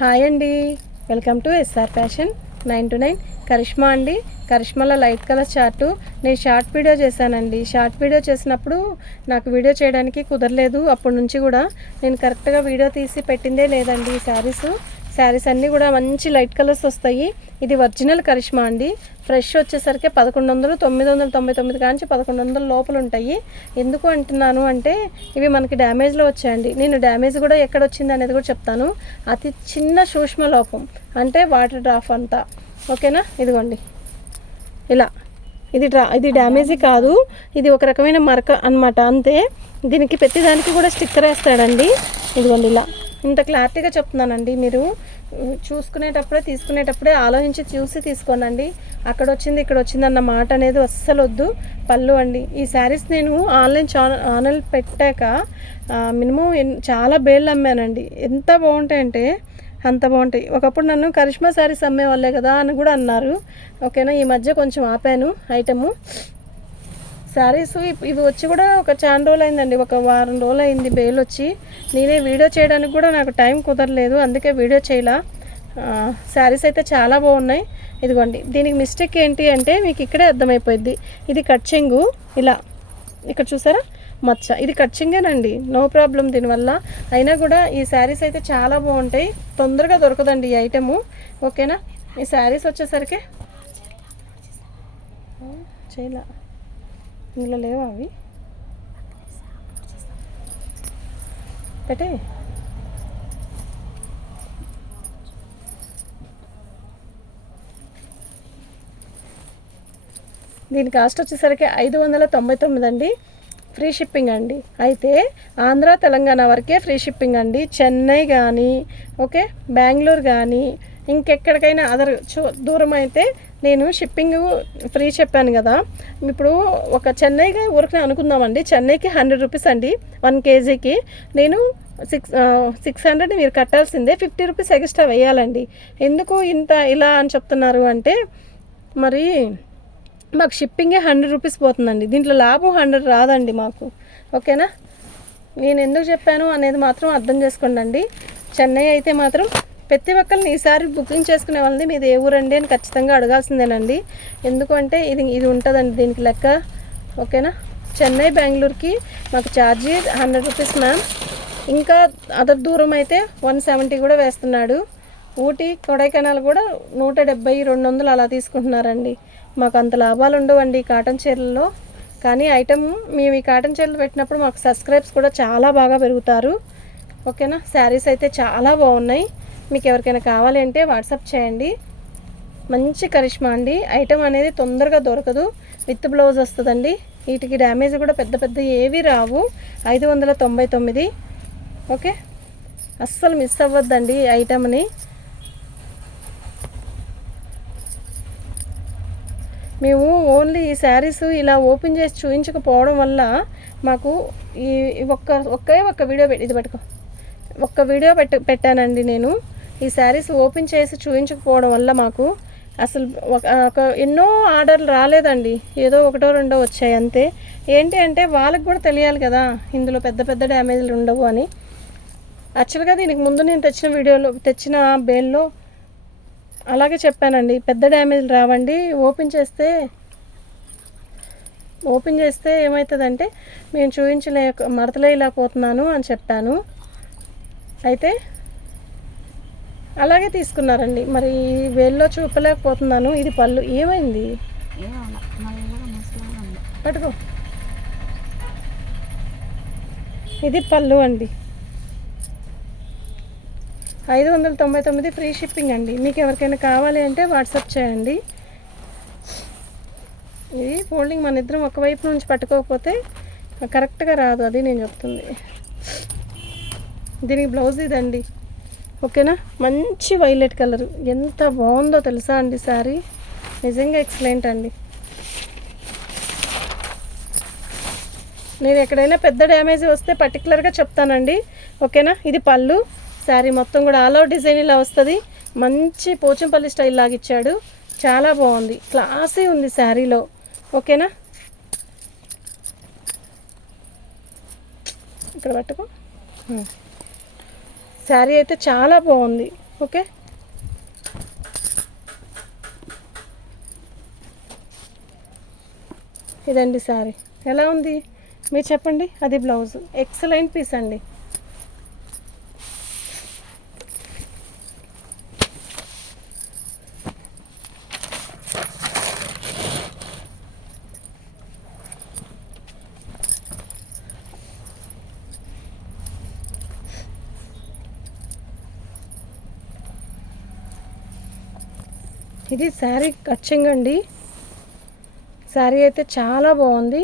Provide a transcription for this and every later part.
Hi అండి, welcome to SR fashion 9 to 9 Karishma అండి. కరిష్మాలో లైట్ కలర్ చార్టు నేను షార్ట్ వీడియో చేశానండి. షార్ట్ వీడియో చేసినప్పుడు నాకు వీడియో చేయడానికి కుదరలేదు. అప్పటి నుంచి కూడా నేను కరెక్ట్గా వీడియో తీసి పెట్టిందే లేదండి. ఈ శారీస్ అన్నీ కూడా మంచి లైట్ కలర్స్ వస్తాయి. ఇది ఒరిజినల్ కరిష్మా అండి. ఫ్రెష్ వచ్చేసరికి 1100, 999 కాంచి 1100 లోపల ఉంటాయి. ఎందుకు అంటున్నాను అంటే ఇవి మనకి డ్యామేజ్లో వచ్చాయండి. నేను డ్యామేజ్ కూడా ఎక్కడ వచ్చింది అనేది కూడా చెప్తాను. అతి చిన్న సూక్ష్మ లోపం అంటే వాటర్ డ్రాప్ అంతా, ఓకేనా. ఇదిగోండి ఇలా, ఇది డ్యామేజీ కాదు, ఇది ఒక రకమైన మరక అనమాట, అంతే. దీనికి ప్రతిదానికి కూడా స్టిక్కర్ వేస్తాడండి. ఇదిగోండి ఇలా, ఇంత క్లారిటీగా చెప్తున్నానండి. మీరు చూసుకునేటప్పుడే తీసుకునేటప్పుడే ఆలోచించి చూసి తీసుకోనండి. అక్కడ వచ్చింది ఇక్కడ వచ్చింది అన్న మాట అనేది అస్సలు వద్దు. పళ్ళు అండి, ఈ శారీస్ నేను ఆన్లైన్ పెట్టాక మినిమం చాలా బేళ్ళు అమ్మానండి. ఎంత బాగుంటాయంటే అంత బాగుంటాయి. ఒకప్పుడు నన్ను కరిష్మా శారీస్ అమ్మేవాళ్ళే కదా అని కూడా అన్నారు, ఓకేనా. ఈ మధ్య కొంచెం ఆపాను ఐటము. శారీస్ ఇవి వచ్చి కూడా ఒక చాలా రోజులు అయిందండి, ఒక వారం రోజులు అయింది బేలు వచ్చి. నేనే వీడియో చేయడానికి కూడా నాకు టైం కుదరలేదు, అందుకే వీడియో చేయలా. శారీస్ అయితే చాలా బాగున్నాయి. ఇదిగోండి, దీనికి మిస్టేక్ ఏంటి అంటే మీకు ఇక్కడే అర్థమైపోయింది. ఇది కట్చింగు ఇలా, ఇక్కడ చూసారా మచ్చ, ఇది కట్చింగేనండి, నో ప్రాబ్లం దీనివల్ల. అయినా కూడా ఈ శారీస్ అయితే చాలా బాగుంటాయి. తొందరగా దొరకదండి ఈ ఐటెము, ఓకేనా. ఈ శారీస్ వచ్చేసరికి చేయలా, ఇందులో లేవా అవి పెట్టే. దీని కాస్ట్ వచ్చేసరికి 599 అండి. ఫ్రీ షిప్పింగ్ అండి. అయితే ఆంధ్ర తెలంగాణ వరకే ఫ్రీ షిప్పింగ్ అండి. చెన్నై కానీ, ఓకే, బెంగళూరు కానీ, ఇంకెక్కడికైనా అదర్ దూరం అయితే నేను షిప్పింగ్ ఫ్రీ చెప్పాను కదా. ఇప్పుడు ఒక చెన్నైకి ఊరికి అనుకుందామండి, చెన్నైకి 100 రూపీస్ అండి 1 kgకి. నేను 600 మీరు కట్టాల్సిందే, 50 రూపీస్ ఎక్స్ట్రా వేయాలండి. ఎందుకు ఇంత ఇలా అని చెప్తున్నారు అంటే మరి మాకు షిప్పింగే 100 రూపీస్ పోతుందండి. దీంట్లో లాభం 100 రాదండి మాకు, ఓకేనా. నేను ఎందుకు చెప్పాను అనేది మాత్రం అర్థం చేసుకోండి. చెన్నై అయితే మాత్రం ప్రతి ఒక్కరిని ఈసారి బుకింగ్ చేసుకునే వాళ్ళని మీది ఏ ఊరండి అని ఖచ్చితంగా అడగాల్సిందేనండి. ఎందుకంటే ఇది ఉంటుందండి దీనికి లెక్క, ఓకేనా. చెన్నై బెంగళూరుకి మాకు ఛార్జీ 100 రూపీస్ మ్యామ్. ఇంకా అదర్ దూరం అయితే 170 కూడా వేస్తున్నాడు. ఊటీ కొడైకెనాల్ కూడా 170, 200 అలా తీసుకుంటున్నారండి. మాకు అంత లాభాలు ఉండవండి కాటన్ చీరల్లో. కానీ ఐటమ్ మేము ఈ కాటన్ చీరలు పెట్టినప్పుడు మాకు సబ్స్క్రైబ్స్ కూడా చాలా బాగా పెరుగుతారు, ఓకేనా. శారీస్ అయితే చాలా బాగున్నాయి. మీకు ఎవరికైనా కావాలి అంటే వాట్సాప్ చేయండి. మంచి కరిష్మా అండి. ఐటమ్ అనేది తొందరగా దొరకదు, విత్ బ్లౌజ్ వస్తుందండి. వీటికి డ్యామేజ్ కూడా పెద్ద ఏవి రావు. 599, ఓకే. అస్సలు మిస్ అవ్వద్దండి ఈ ఐటమ్ని. మేము ఓన్లీ ఈ శారీస్ ఇలా ఓపెన్ చేసి చూపించకపోవడం వల్ల మాకు ఈ ఒక్క వీడియో ఇది పట్టుకో, ఒక్క వీడియో పెట్టానండి నేను. ఈ శారీస్ ఓపెన్ చేసి చూపించకపోవడం వల్ల మాకు అసలు ఒక ఎన్నో ఆర్డర్లు రాలేదండి. ఏదో ఒకటో రెండో వచ్చాయి అంతే. ఏంటి అంటే వాళ్ళకి కూడా తెలియాలి కదా ఇందులో పెద్ద డ్యామేజ్లు ఉండవు అని. యాక్చువల్గా దీనికి ముందు నేను తెచ్చిన బేల్లో అలాగే చెప్పానండి, పెద్ద డ్యామేజ్లు రావండి. ఓపెన్ చేస్తే ఏమవుతుందంటే మేము మడతలేయలేకపోతున్నాను అని చెప్పాను. అయితే అలాగే తీసుకున్నారండి. మరి వేల్లో చూపలేకపోతున్నాను. ఇది పళ్ళు ఏమైంది పట్టుకో, ఇది పళ్ళు అండి. 599 ఫ్రీ షిప్పింగ్ అండి. మీకు ఎవరికైనా కావాలి అంటే వాట్సాప్ చేయండి. ఇది ఫోల్డింగ్ మన ఇద్దరం ఒకవైపు నుంచి పట్టుకోకపోతే కరెక్ట్గా రాదు, అది నేను చెప్తుంది. దీనికి బ్లౌజ్ ఇదండి, ఓకేనా. మంచి వైలెట్ కలర్, ఎంత బాగుందో తెలుసా అండి శారీ, నిజంగా ఎక్సలెంట్ అండి. నేను ఎక్కడైనా పెద్ద డ్యామేజ్ వస్తే పర్టికులర్గా చెప్తానండి, ఓకేనా. ఇది పళ్ళు. శారీ మొత్తం కూడా ఆల్ ఓవర్ డిజైన్ ఇలా వస్తుంది. మంచి పోచంపల్లి స్టైల్ లాగా ఇచ్చాడు, చాలా బాగుంది, క్లాసీ ఉంది శారీలో, ఓకేనా. ఇక్కడ పట్టుకో. శారీ అయితే చాలా బాగుంది. ఓకే. ఇదండి శారీ. ఎలా ఉంది మీరు చెప్పండి. అది బ్లౌజ్. ఎక్సలెంట్ పీస్ అండి. ఇది శారీ కచ్చింగ్ అండి. శారీ అయితే చాలా బాగుంది.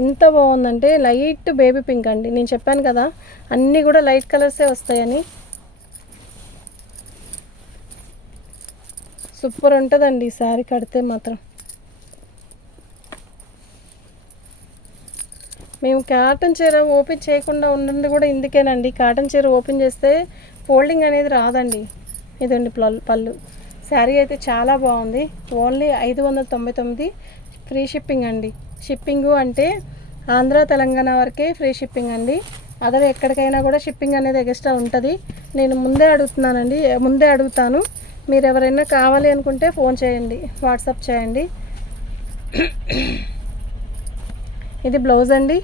ఎంత బాగుందంటే లైట్ బేబీ పింక్ అండి. నేను చెప్పాను కదా అన్నీ కూడా లైట్ కలర్సే వస్తాయని. సూపర్ ఉంటుందండి ఈ శారీ కడితే మాత్రం. మేము కాటన్ చీర ఓపెన్ చేయకుండా ఉన్నది కూడా ఇందుకేనండి. కాటన్ చీర ఓపెన్ చేస్తే ఫోల్డింగ్ అనేది రాదండి. ఇదండి పళ్ళు. శారీ అయితే చాలా బాగుంది. ఓన్లీ 599 ఫ్రీ షిప్పింగ్ అండి. షిప్పింగు అంటే ఆంధ్ర తెలంగాణ వరకే ఫ్రీ షిప్పింగ్ అండి. అదర్ ఎక్కడికైనా కూడా షిప్పింగ్ అనేది ఎక్స్ట్రా ఉంటుంది. నేను ముందే అడుగుతాను. మీరు ఎవరైనా కావాలి అనుకుంటే ఫోన్ చేయండి, వాట్సాప్ చేయండి. ఇది బ్లౌజ్ అండి.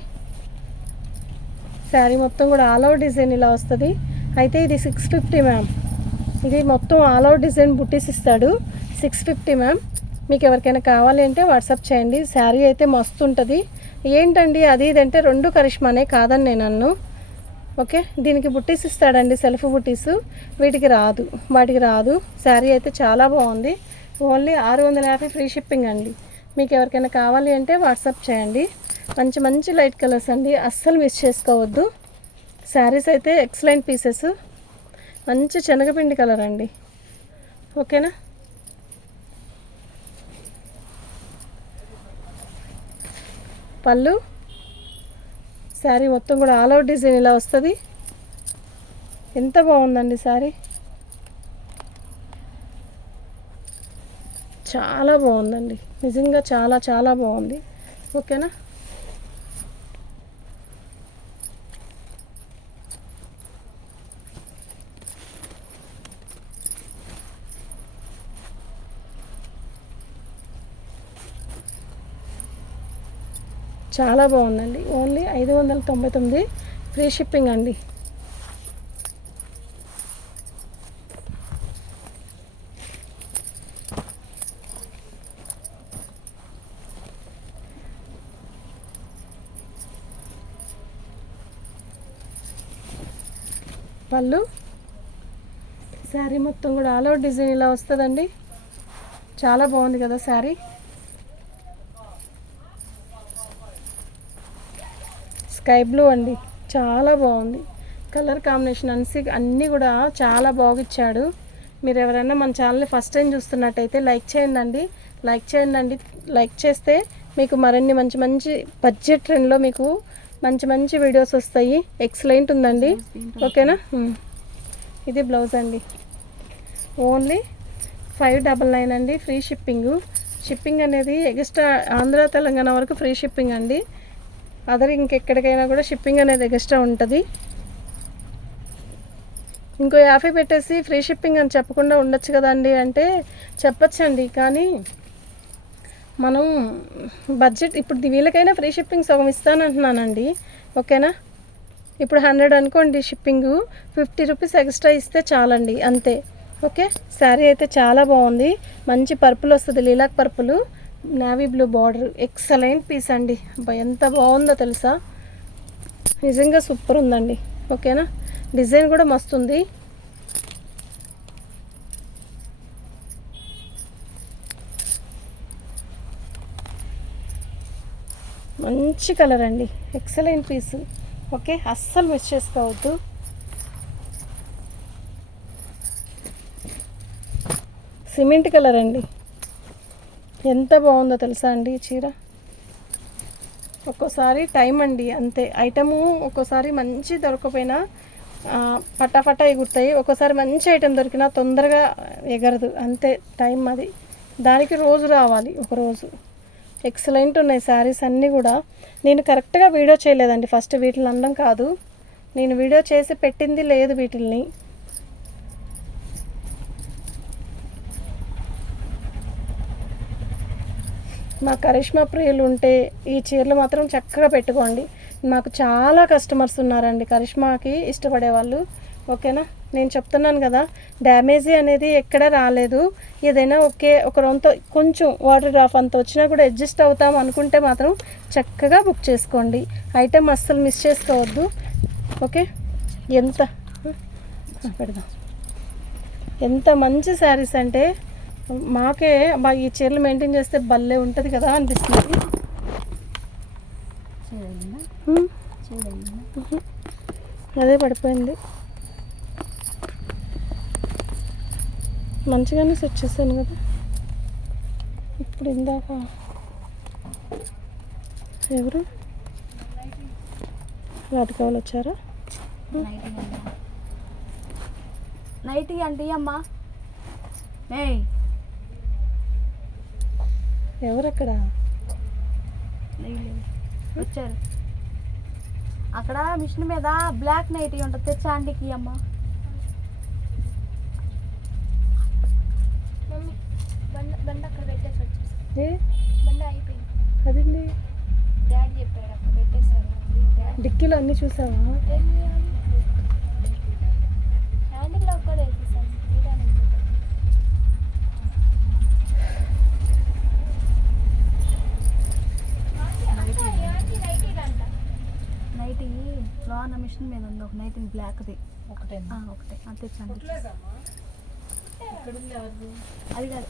శారీ మొత్తం కూడా ఆల్ అవుట్ డిజైన్ ఇలా వస్తుంది. అయితే ఇది 650 మ్యామ్. ఇది మొత్తం ఆల్ అవుట్ డిజైన్ బుట్టీస్ ఇస్తాడు. 650 మ్యామ్. మీకు ఎవరికైనా కావాలి అంటే వాట్సాప్ చేయండి. శారీ అయితే మస్తు ఉంటుంది. ఏంటండి అది ఇదంటే 2 కరిష్మానే కాదని నేను అన్ను. ఓకే. దీనికి బుట్టీస్ ఇస్తాడండి, సెల్ఫ్ బుట్టీస్. వాటికి రాదు. శారీ అయితే చాలా బాగుంది. ఓన్లీ 650 ఫ్రీ షిప్పింగ్ అండి. మీకు ఎవరికైనా కావాలి అంటే వాట్సాప్ చేయండి. మంచి మంచి లైట్ కలర్స్ అండి, అస్సలు మిస్ చేసుకోవద్దు. శారీస్ అయితే ఎక్సలెంట్ పీసెస్. మంచి శనగపిండి కలర్ అండి. ఓకేనా. పళ్ళు. శారీ మొత్తం కూడా ఆల్ అవుట్ డిజైన్ ఇలా వస్తుంది. ఎంత బాగుందండి శారీ. చాలా బాగుందండి, నిజంగా చాలా చాలా బాగుంది. ఓకేనా. చాలా బాగుందండి. ఓన్లీ 599 ఫ్రీ షిప్పింగ్ అండి. పళ్ళు. శారీ మొత్తం కూడా ఆల్ అవుట్ డిజైన్ ఇలా వస్తుందండి. చాలా బాగుంది కదా శారీ. స్కై బ్లూ అండి, చాలా బాగుంది. కలర్ కాంబినేషన్ అన్నీ కూడా చాలా బాగిచ్చాడు. మీరు ఎవరైనా మన ఛానల్ని ఫస్ట్ టైం చూస్తున్నట్టయితే లైక్ చేయండి. లైక్ చేస్తే మీకు మరిన్ని మంచి మంచి బడ్జెట్ ట్రెండ్లో మీకు మంచి మంచి వీడియోస్ వస్తాయి. ఎక్సలెంట్ ఉందండి. ఓకేనా. ఇది బ్లౌజ్ అండి. ఓన్లీ 599 అండి ఫ్రీ షిప్పింగ్ అనేది ఎక్స్ట్రా ఆంధ్ర తెలంగాణ వరకు ఫ్రీ షిప్పింగ్ అండి. అదర్ ఇంకెక్కడికైనా కూడా షిప్పింగ్ అనేది ఎక్స్ట్రా ఉంటుంది. ఇంకో 50 పెట్టేసి ఫ్రీ షిప్పింగ్ అని చెప్పకుండా ఉండొచ్చు కదండి అంటే చెప్పచ్చండి. కానీ మనం బడ్జెట్ ఇప్పుడు వీళ్ళకైనా ఫ్రీ షిప్పింగ్ సగం ఇస్తానంటున్నానండి. ఓకేనా. ఇప్పుడు 100 అనుకోండి షిప్పింగు, 50 రూపీస్ ఎక్స్ట్రా ఇస్తే చాలండి, అంతే. ఓకే. శారీ అయితే చాలా బాగుంది. మంచి పర్పుల్ వస్తుంది, lilac purple, navy blue border. Excellent piece అండి. ఎంత బాగుందో తెలుసా, నిజంగా సూపర్ ఉందండి. ఓకేనా. డిజైన్ కూడా మస్తు ఉంది. మంచి కలర్ అండి, ఎక్సలెంట్ పీస్. ఓకే, అస్సలు మిస్ చేసుకోవద్దు. సిమెంట్ కలర్ అండి, ఎంత బాగుందో తెలుసా అండి చీర. ఒక్కోసారి టైం అండి, అంతే. ఐటము ఒక్కోసారి మంచి దొరకపోయినా ఫటాఫటా ఎగురుతాయి. ఒక్కోసారి మంచి ఐటెం దొరికినా తొందరగా ఎగరదు, అంతే. టైం అది, దానికి రోజు రావాలి, ఒకరోజు. ఎక్సలెంట్ ఉన్నాయి శారీస్ అన్నీ కూడా. నేను కరెక్ట్గా వీడియో చేయలేదండి, ఫస్ట్ వీటిని అనడం కాదు, నేను వీడియో చేసి పెట్టింది లేదు వీటిల్ని. మా కరిష్మా ప్రియులు ఉంటే ఈ చీరలు మాత్రం చక్కగా పెట్టుకోండి. మాకు చాలా కస్టమర్స్ ఉన్నారండి కరిష్మాకి ఇష్టపడే వాళ్ళు. ఓకేనా, నేను చెప్తున్నాను కదా, డ్యామేజీ అనేది ఎక్కడ రాలేదు. ఏదైనా ఒక రౌండ్తో కొంచెం వాటర్ డ్రాప్ అంత వచ్చినా కూడా అడ్జస్ట్ అవుతాం అనుకుంటే మాత్రం చక్కగా బుక్ చేసుకోండి. ఐటెం అస్సలు మిస్ చేసుకోవద్దు. ఓకే, పెడదాం. ఎంత మంచి శారీస్ అంటే మాకే ఈ చీరలు మెయింటైన్ చేస్తే భలే ఉంటుంది కదా అనిపిస్తుంది. అదే పడిపోయింది. మంచిగానే సెట్ చేశాను కదా. ఇప్పుడు ఇందాక ఎవరు రాధిక వాళ్ళు వచ్చారా? నైటీ అంటే అమ్మా ఎవరక్కడ వచ్చారు? అక్కడ మిషన్ మీద బ్లాక్ నైటీ ఉంటుంది, తెచ్చా ఆంటీకి అమ్మా. బండి అక్కడ పెట్టేసి వచ్చేసి బండి అయిపోయింది. అదండి డాడీ చెప్పాడు అక్కడ పెట్టేశారు. డిక్కీలో అన్నీ చూసావా? హ్యాండిల్లో కూడా వేసేసాను. నైటీ లోన మిషన్ మీద ఉంది ఒక నైటీ బ్లాక్ది ఒకటే అంతే చండి. అది కాదు,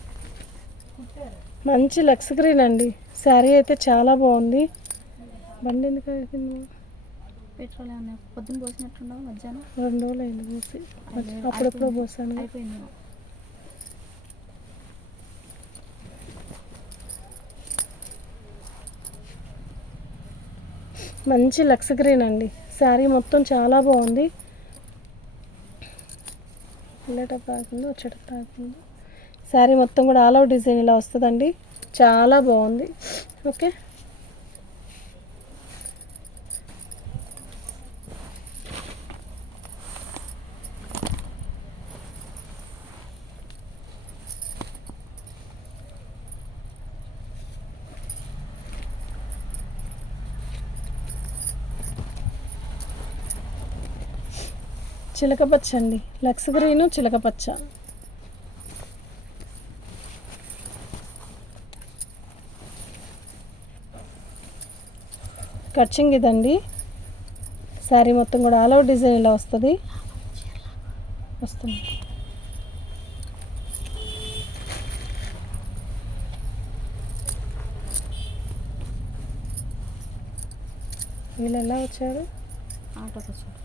మంచి లక్స్ గ్రీన్ అండి. శారీ అయితే చాలా బాగుంది. బండి ఎందుకు అయిపోయింది? పెట్రోల్ ఏమన్నా పొద్దున్న పోసినట్టున్నావు? మధ్యాహ్నం 2 రోజులు అయింది పోసి, అప్పుడెప్పుడు పోసాను. అయిపోయింది. మంచి లక్స్ గ్రీన్ అండి. శారీ మొత్తం చాలా బాగుంది. వెళ్ళేటప్పుడు ఆగుంది, వచ్చేటప్పుడు ఆగుంది. శారీ మొత్తం కూడా ఆల్ అవుట్ డిజైన్ ఇలా వస్తుందండి, చాలా బాగుంది. ఓకే, చిలకపచ్చ అండి. Lux green చిలకపచ్చ. కట్చింగ్ ఇదండి. శారీ మొత్తం కూడా ఆల్ అవుట్ డిజైన్ ఇలా వస్తుంది. వీళ్ళు ఎలా వచ్చారు? ఆటోకి వచ్చారు.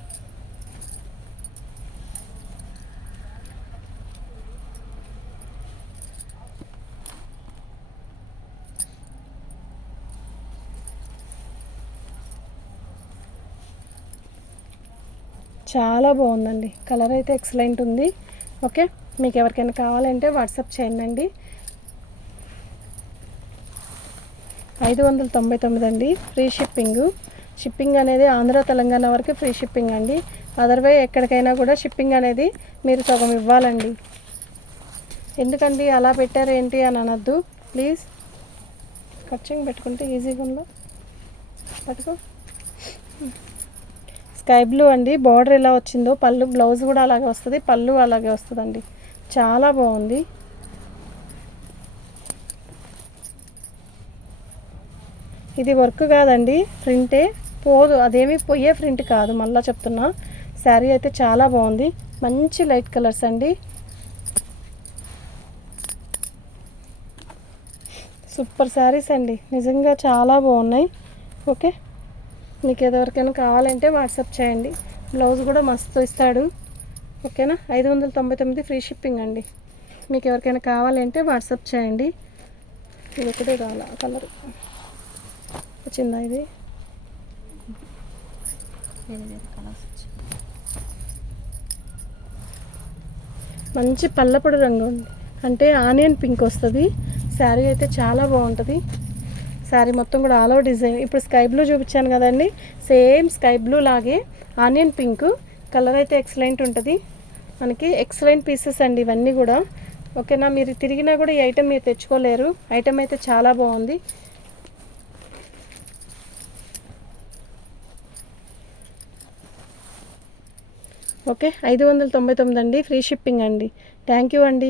చాలా బాగుందండి. కలర్ అయితే ఎక్సలెంట్ ఉంది. ఓకే, మీకు ఎవరికైనా కావాలంటే వాట్సాప్ చేయండి. 599 అండి, ఫ్రీ షిప్పింగ్. షిప్పింగ్ అనేది ఆంధ్ర తెలంగాణ వరకు ఫ్రీ షిప్పింగ్ అండి. అదర్వైజ్ ఎక్కడికైనా కూడా షిప్పింగ్ అనేది మీరు సగం ఇవ్వాలండి. ఎందుకండి అలా పెట్టారు ఏంటి అని అనొద్దు ప్లీజ్. కట్చింగ్ పెట్టుకుంటే ఈజీగా ఉందో పట్టుకో. స్కై బ్లూ అండి. బార్డర్ ఎలా వచ్చిందో, పళ్ళు బ్లౌజ్ కూడా అలాగే వస్తుంది, పళ్ళు అలాగే వస్తుందండి. చాలా బాగుంది. ఇది వర్క్ కాదండి, ప్రింటే. పోదు, అదేమి పోయే ప్రింట్ కాదు, మళ్ళీ చెప్తున్నా. శారీ అయితే చాలా బాగుంది. మంచి లైట్ కలర్స్ అండి. సూపర్ శారీస్ అండి, నిజంగా చాలా బాగున్నాయి. ఓకే, మీకు ఎవరికైనా కావాలంటే వాట్సాప్ చేయండి. బ్లౌజ్ కూడా మస్తు ఇస్తాడు. ఓకేనా, 599 ఫ్రీ షిప్పింగ్ అండి. మీకు ఎవరికైనా కావాలంటే వాట్సాప్ చేయండి. ఇది ఒకటే కావాలా కలర్ వచ్చిందా? ఇది మంచి పల్లపొడి రంగు ఉంది, అంటే ఆనియన్ పింక్ వస్తుంది. శారీ అయితే చాలా బాగుంటుంది. శారీ మొత్తం కూడా ఆల్ ఓవర్ డిజైన్. ఇప్పుడు స్కై బ్లూ చూపించాను కదండి, సేమ్ స్కై బ్లూ లాగే ఆనియన్ పింక్ కలర్ అయితే ఎక్సలెంట్ ఉంటుంది మనకి. ఎక్సలెంట్ పీసెస్ అండి ఇవన్నీ కూడా. ఓకేనా, మీరు తిరిగినా కూడా ఈ ఐటెం మీరు తెచ్చుకోలేరు. ఐటెం అయితే చాలా బాగుంది. ఓకే, 599 అండి, ఫ్రీ షిప్పింగ్ అండి. థ్యాంక్ యూ అండి.